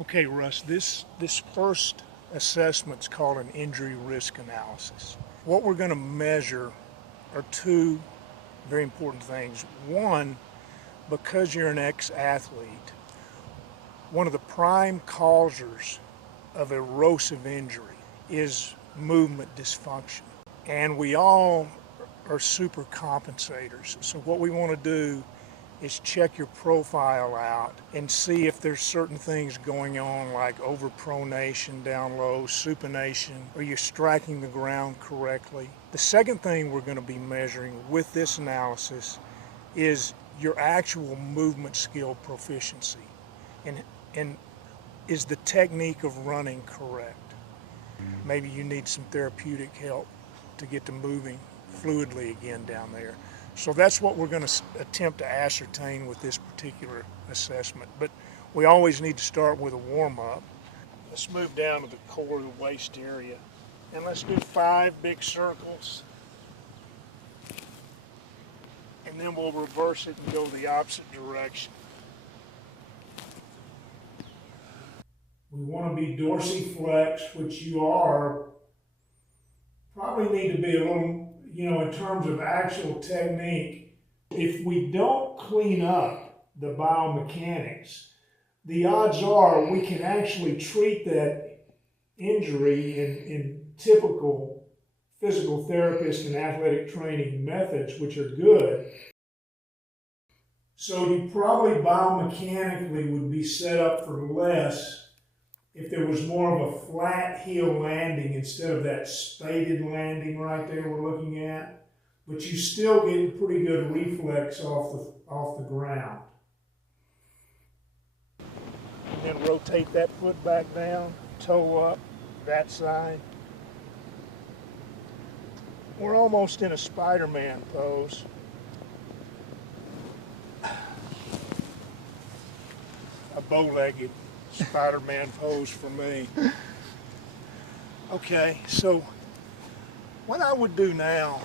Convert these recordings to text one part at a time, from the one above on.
Okay, Russ, this first assessment's called an injury risk analysis. What we're going to measure are two very important things. One, because you're an ex-athlete, one of the prime causers of erosive injury is movement dysfunction. And we all are super compensators. So what we want to do is check your profile out and see if there's certain things going on like overpronation down low, supination, are you striking the ground correctly? The second thing we're going to be measuring with this analysis is your actual movement skill proficiency and is the technique of running correct? Maybe you need some therapeutic help to get to moving fluidly again down there. So that's what we're going to attempt to ascertain with this particular assessment. But we always need to start with a warm-up. Let's move down to the core of the waist area. And let's do 5 big circles. And then we'll reverse it and go the opposite direction. We want to be dorsiflexed, which you are. Probably need to be a little, in terms of actual technique. If we don't clean up the biomechanics, the odds are we can actually treat that injury in typical physical therapist and athletic training methods, which are good. So you probably biomechanically would be set up for less if there was more of a flat heel landing instead of that spaded landing right there we're looking at, but you still get pretty good reflex off the ground. And then rotate that foot back down, toe up, that side. We're almost in a Spider-Man pose. A bow-legged Spider-Man pose for me. Okay, so what I would do now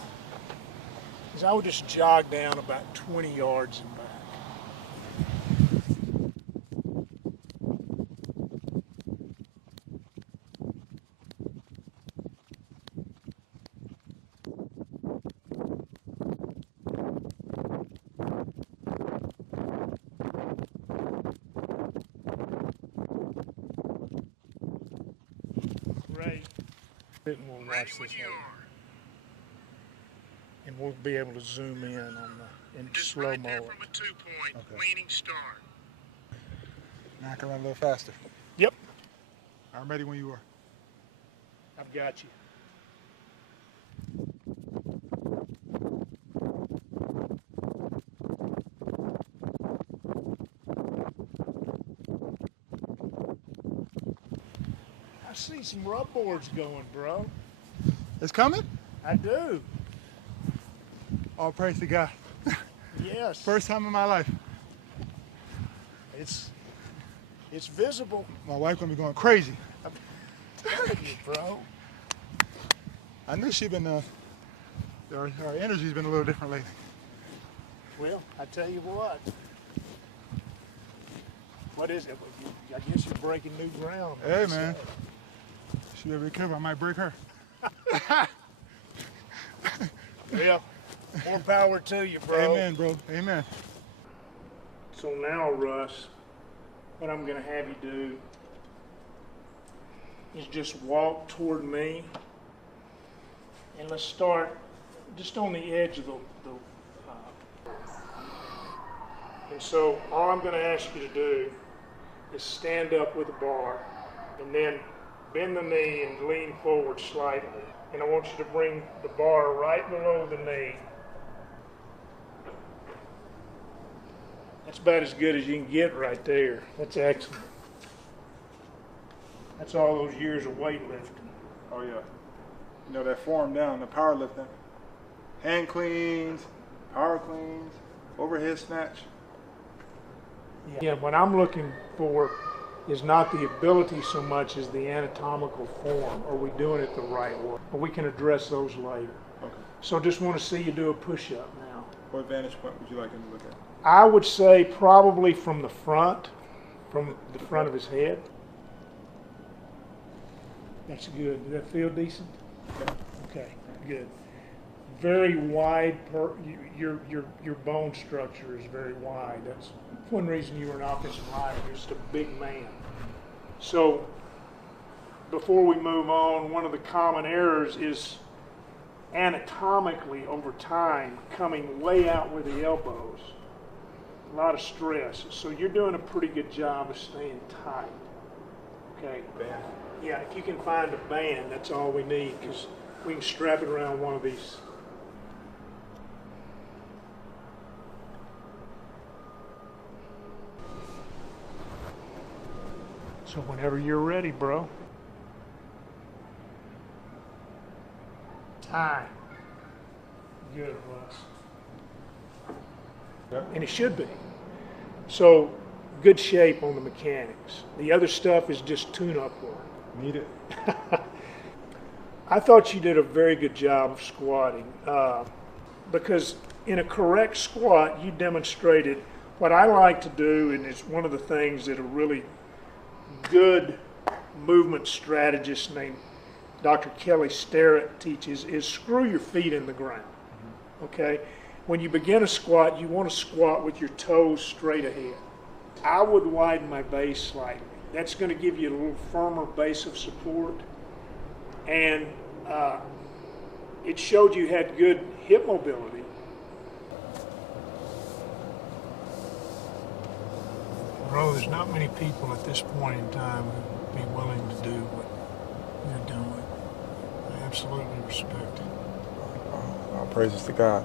is I would just jog down about 20 yards and back. Great. And we'll watch this later. And we'll be able to zoom in on in slow mo. From a 2-point leaning start. Now I can run a little faster. Yep. I'm ready when you are. I've got you. I see some rub boards going, bro. It's coming? I do. All praise to God. Yes. First time in my life. It's visible. My wife gonna be going crazy. I'm telling you, bro. I knew she'd been, her energy's been a little different lately. Well, I tell you what. What is it? I guess you're breaking new ground. Hey, man. She better be careful. I might break her. Yeah. More power to you, bro. Amen, bro. Amen. So now, Russ, what I'm going to have you do is just walk toward me, and let's start just on the edge of and so all I'm going to ask you to do is stand up with a bar, and then bend the knee and lean forward slightly. And I want you to bring the bar right below the knee. That's about as good as you can get right there. That's excellent. That's all those years of weightlifting. Oh, yeah. You know, that form down, the powerlifting. Hand cleans, power cleans, overhead snatch. Yeah, what I'm looking for is not the ability so much as the anatomical form. Are we doing it the right way? But we can address those later. Okay. So just want to see you do a push-up now. What vantage point would you like him to look at? I would say probably from the front of his head. That's good. Does that feel decent? Okay, good. Very wide, your bone structure is very wide. That's one reason you were an offensive lineman. You're just a big man. So before we move on, one of the common errors is anatomically over time coming way out with the elbows. A lot of stress. So you're doing a pretty good job of staying tight. Okay. Band. Yeah, if you can find a band, that's all we need, because we can strap it around one of these. So whenever you're ready, bro. Time. Good, Russ. Yep. And it should be. So, good shape on the mechanics. The other stuff is just tune-up work. Need it. I thought you did a very good job of squatting, because in a correct squat, you demonstrated what I like to do, and it's one of the things that a really good movement strategist named Dr. Kelly Starrett teaches, is screw your feet in the ground. Okay? When you begin a squat, you want to squat with your toes straight ahead. I would widen my base slightly. That's going to give you a little firmer base of support. And it showed you had good hip mobility. Bro, there's not many people at this point in time who would be willing to do what you're doing. I absolutely respect it. All praises to God.